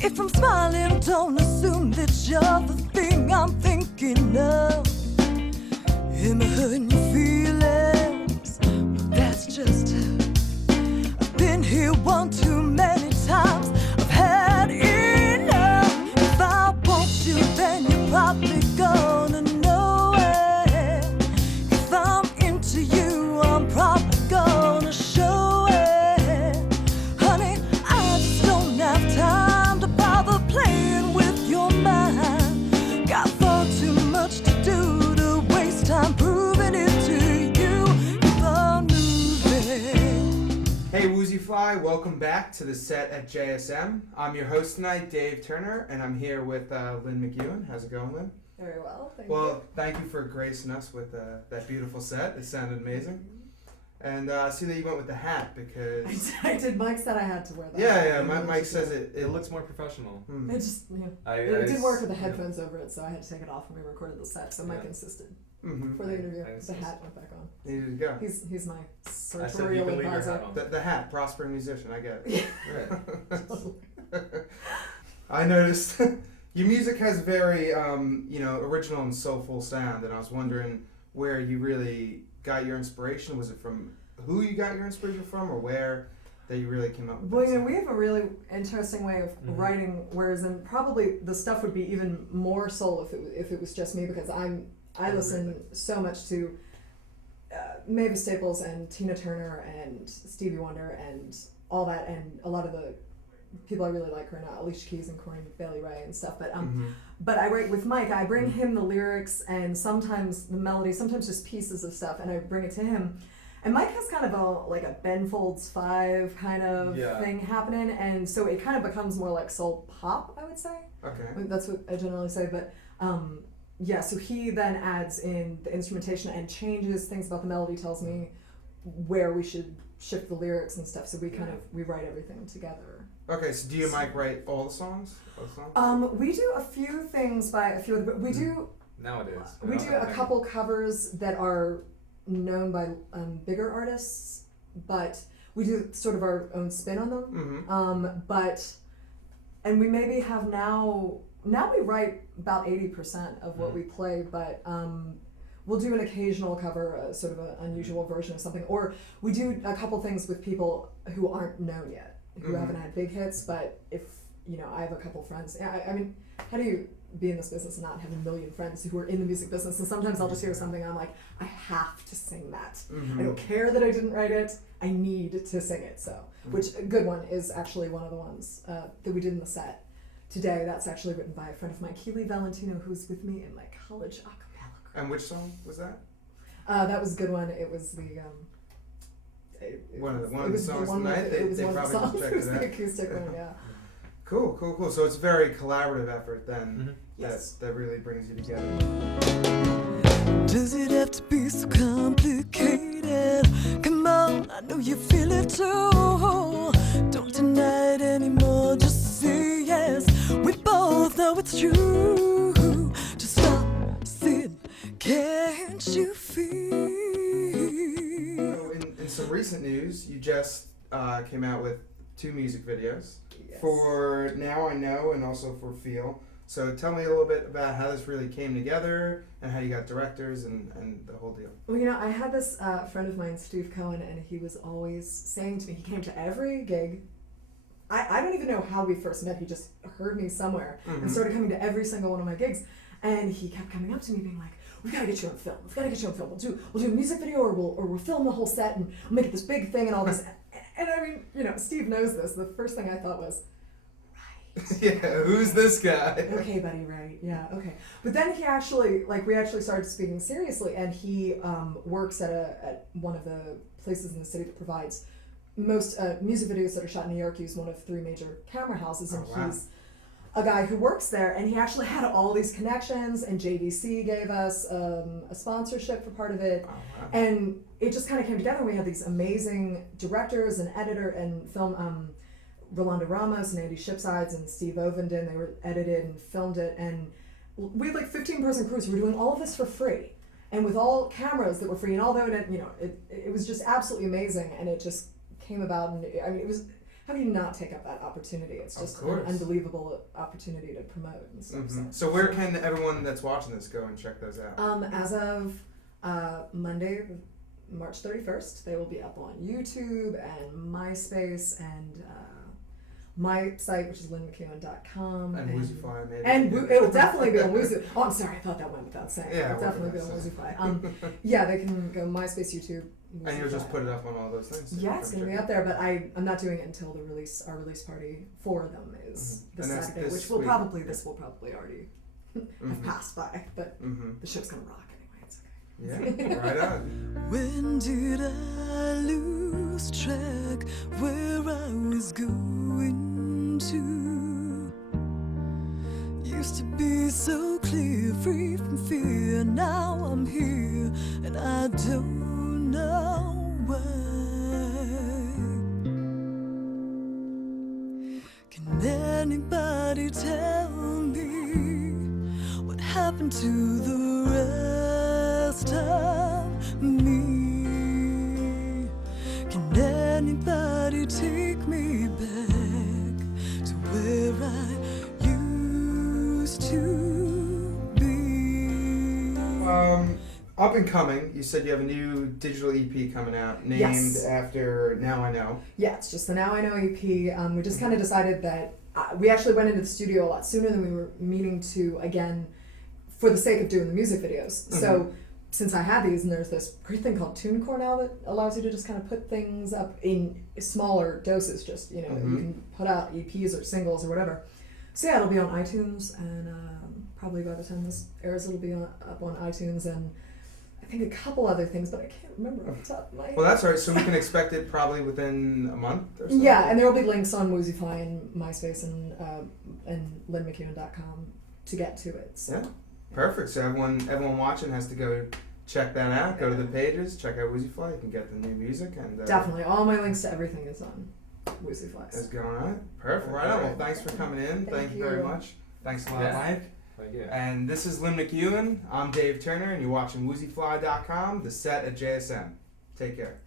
If I'm smiling, don't assume that you're the thing I'm thinking of. Am I hurting your feelings? Well, that's just I've been here one too many times. I've had enough. If I want you, then you're probably gonna know it. If I'm into you, I'm probably gonna show it. Honey, I just don't have time to bother playing with your mind. Got far too much to do to waste time proving it to you. Keep on moving. Hey Woozyfly, welcome back to the set at JSM. I'm your host tonight, Dave Turner, and I'm here with Lin McEwan. How's it going, Lin? Very well, thank you. Well, thank you for gracing us with that beautiful set. It sounded amazing. And I see that you went with the hat because... I did. Mike said I had to wear that. Yeah, Mike says it It looks more professional. It just, I it didn't work with the headphones over it, so I had to take it off when we recorded the set. So Mike Yeah. insisted Mm-hmm. for the interview. I The hat went back on. There you go. He's my I said you sartorial can leave your advisor. hat on. The hat, prospering musician, I get it. Right. I noticed your music has very, original and soulful sound, and I was wondering where you really got your inspiration. Was it from who you got your inspiration from, or where that you really came up with? Well, that you know, sound? we have a really interesting way of Mhm. writing, whereas in probably the stuff would be even more soul if it was just me, because I listen so much to Mavis Staples and Tina Turner and Stevie Wonder and all that, and a lot of the people I really like right now, Alicia Keys and Corey Bailey Ray and stuff. But Mhm. but I write with Mike. I bring him the lyrics and sometimes the melody, sometimes just pieces of stuff, and I bring it to him. And Mike has kind of a Ben Folds 5 kind of Yeah. thing happening, and so it kind of becomes more like soul pop, I would say. Okay. That's what I generally say, but yeah, so he then adds in the instrumentation and changes things about the melody, tells me where we should shift the lyrics and stuff, so we write everything together. Okay, so do you and Mike write all the songs? All the songs? We do a few things by a few of the, we do Nowadays. we do a couple covers that are known by bigger artists, but we do sort of our own spin on them. Mm-hmm. And we maybe have now we write about 80% of what we play, but we'll do an occasional cover, sort of an unusual version of something, or we do a couple things with people who aren't known yet, who Mhm. haven't had big hits, but if, I have a couple friends, I mean, how do you be in this business and not have a million friends who are in the music business? And sometimes I'll just hear something and I'm like, I have to sing that. Mhm. I don't care that I didn't write it, I need to sing it. So, which a good one is actually one of the ones that we did in the set today. That's actually written by a friend of mine, Keely Valentino, who's with me in my college a cappella group. And which song was that? That was a good one. It was the One of the it was songs one tonight? It was They one of the probably just songs. checked It was it the out. acoustic one, yeah. Cool. So it's a very collaborative effort then. Mhm. Yes. That really brings you together. Does it have to be so complicated? Come on, I know you feel it too. Don't deny it anymore, just say yes. We both know it's true. Just stop, sit, can't you feel? So in some recent news, you just came out with 2 music videos. Yes. For Now I Know and also for Feel. So tell me a little bit about how this really came together and how you got directors and the whole deal. Well, I had this friend of mine, Steve Cohen, and he was always saying to me, he came to every gig. I don't even know how we first met. He just heard me somewhere and Mhm. started coming to every single one of my gigs. And he kept coming up to me being like, we've got to get you on film. We've got to get you on film. We'll do a music video or we'll film the whole set and we'll make it this big thing and all this. And I mean, Steve knows this. The first thing I thought was, right. Yeah, who's this guy? Okay, buddy, right, yeah, okay. But then we actually started speaking seriously, and he works at one of the places in the city that provides most music videos that are shot in New York. He's one of 3 major camera houses, and Oh, wow. he's a guy who works there, and he actually had all these connections, and JVC gave us a sponsorship for part of it. Oh, wow. And it just kind of came together. We had these amazing directors and editor and film, Rolando Ramos and Andy Shipsides and Steve Ovenden. They were edited and filmed it. And we had like 15-person crews. We were doing all of this for free. And with all cameras that were free. And although it was just absolutely amazing. And it just came about. And it was how can you not take up that opportunity? It's Of just an course. unbelievable opportunity to promote and stuff. So where can everyone that's watching this go and check those out? As of Monday, March 31st, they will be up on YouTube and MySpace and my site, which is linmcEwan.com. And Woozyfly, maybe. And it'll definitely be on Woozy. Oh, I'm sorry, I thought that went without saying. Yeah, It'll definitely be on well, Woozyfly. Yeah, they can go MySpace, YouTube. And you'll just Woozyfly. put it up on all those things. Yeah, it's gonna be up there, but I'm not doing it until the release. Our release party for them is this And that's Saturday, this which will week. probably already have Mhm. passed by, but Mm-hmm. the show's gonna rock anyway. It's okay. Yeah, right on. When did I lose track where I was going to? Used to be so clear, free from fear. Now I'm here and I don't know why. Can anybody tell me what happened to the rest of me? Can anybody take me back to where I used to be? Up and coming, you said you have a new digital EP coming out named Yes. after Now I Know. Yeah, it's just the Now I Know EP. We just kind of decided that we actually went into the studio a lot sooner than we were meaning to, again, for the sake of doing the music videos. So since I had these, and there's this great thing called TuneCore now that allows you to just kind of put things up in smaller doses, just, you can put out EPs or singles or whatever. So yeah, it'll be on iTunes, and probably by the time this airs, it'll be up on iTunes, and I think a couple other things, but I can't remember off the top of my head. Well, that's all right. So we can expect it probably within a month or something? Yeah, and there will be links on Woozyfly and MySpace and linmcEwan.com to get to it. So. Yeah. Perfect. So everyone watching has to go check that out. Go to the pages, check out Woozyfly. You can get the new music and Definitely. All my links to everything is on Woozyfly. is going on. Perfect. Right on. Well, thanks for coming in. Thank you very much. Thanks a lot, Yeah. Mike. Thank you. And this is Lin McEwan. I'm Dave Turner, and you're watching Woozyfly.com, the set at JSM. Take care.